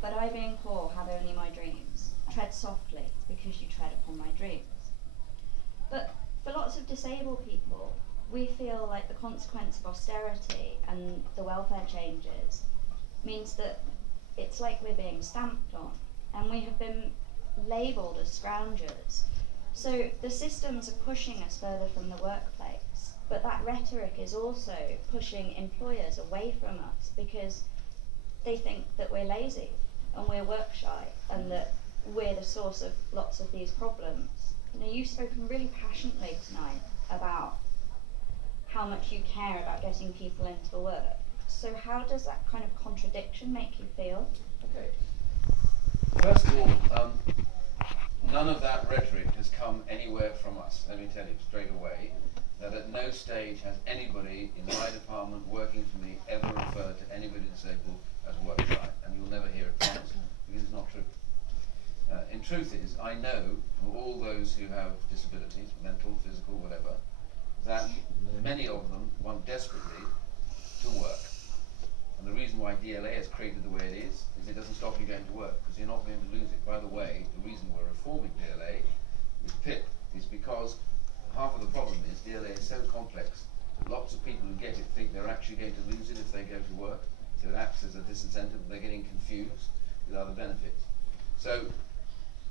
But I, being poor, have only my dreams. Tread softly, because you tread upon my dreams. But for lots of disabled people, we feel like the consequence of austerity and the welfare changes means that it's like we're being stamped on, and we have been labelled as scroungers. So the systems are pushing us further from the workplace, but that rhetoric is also pushing employers away from us because they think that we're lazy and we're work shy and that we're the source of lots of these problems. You know, you've spoken really passionately tonight about how much you care about getting people into work. So how does that kind of contradiction make you feel? Okay. First of all, none of that rhetoric has come anywhere from us. Let me tell you straight away that at no stage has anybody in my department working for me ever referred to anybody disabled as work shy, and you'll never hear it from us because it's not true. In truth is, I know from all those who have disabilities, mental, physical, whatever, that many of them want desperately to work. And the reason why DLA is created the way it is it doesn't stop you going to work, because you're not going to lose it. By the way, the reason we're reforming DLA with PIP is because half of the problem is DLA is so complex that lots of people who get it think they're actually going to lose it if they go to work. So it acts as a disincentive, and they're getting confused with other benefits. So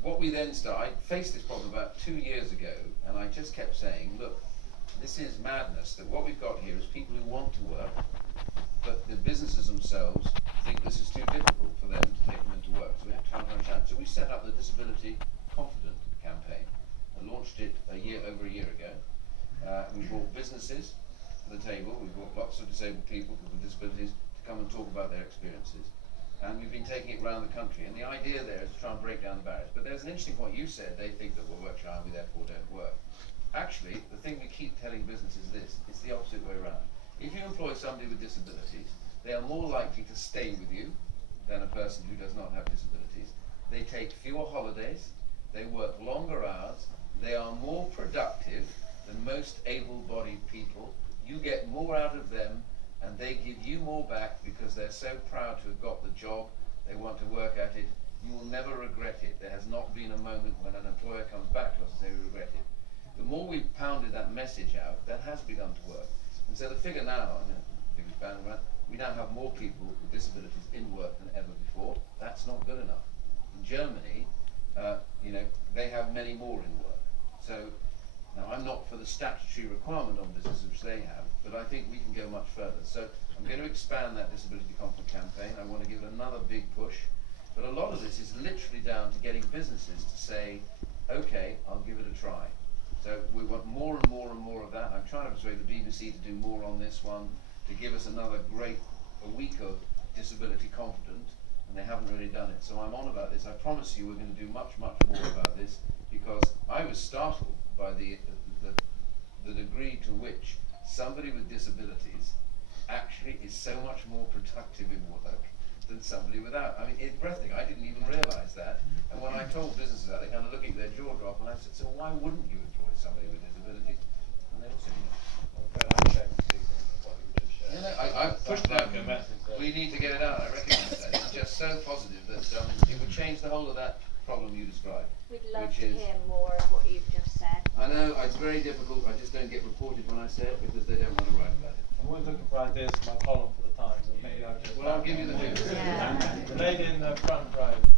what we then I faced this problem about 2 years ago, and I just kept saying, look, this is madness, that what we've got here is people who want to work, but the businesses themselves think this is too difficult for them to take them into work. So we have to counter. So we set up the Disability Confident campaign. I launched it over a year ago. We brought businesses to the table. We brought lots of disabled people with disabilities to come and talk about their experiences. And we've been taking it around the country. And the idea there is to try and break down the barriers. But there's an interesting point you said. They think that we're work shy and we therefore don't work. Actually, the thing we keep telling businesses is this. It's the opposite way around. If you employ somebody with disabilities, they are more likely to stay with you than a person who does not have disabilities. They take fewer holidays. They work longer hours. They are more productive than most able-bodied people. You get more out of them, and they give you more back because they're so proud to have got the job. They want to work at it. You will never regret it. There has not been a moment when an employer comes back to us and says we regret it. The more we've pounded that message out, that has begun to work. And so the figure now, biggest band around, we now have more people with disabilities in work than ever before. That's not good enough. In Germany, they have many more in work. So now I'm not for the statutory requirement on businesses which they have, but I think we can go much further. So I'm going to expand that Disability Confident campaign. I want to give it another big push. But a lot of this is literally down to getting businesses to say, okay, I'll give it a try. So we want more and more and more of that. I'm trying to persuade the BBC to do more on this one, to give us another a week of Disability Confident, and they haven't really done it. So I'm on about this. I promise you we're going to do much, much more about this, because I was startled by the degree to which somebody with disabilities actually is so much more productive in work than somebody without. I mean, it's breathtaking. I didn't even realise that. And when I told businesses that, they kind of look at their jaw drop, and I said, so why wouldn't you employ somebody with disabilities? And they all said, I pushed that. We need to get it out. I recognise that. It's just so positive that it would change the whole of that problem you described. We'd love to hear more of what you've just said. I know, it's very difficult. I just don't get reported when I say it because they don't want to write about it. I'm always looking for ideas for my column for the Times, and maybe I'll just... Well, I'll give you the figures. The lady in the front row.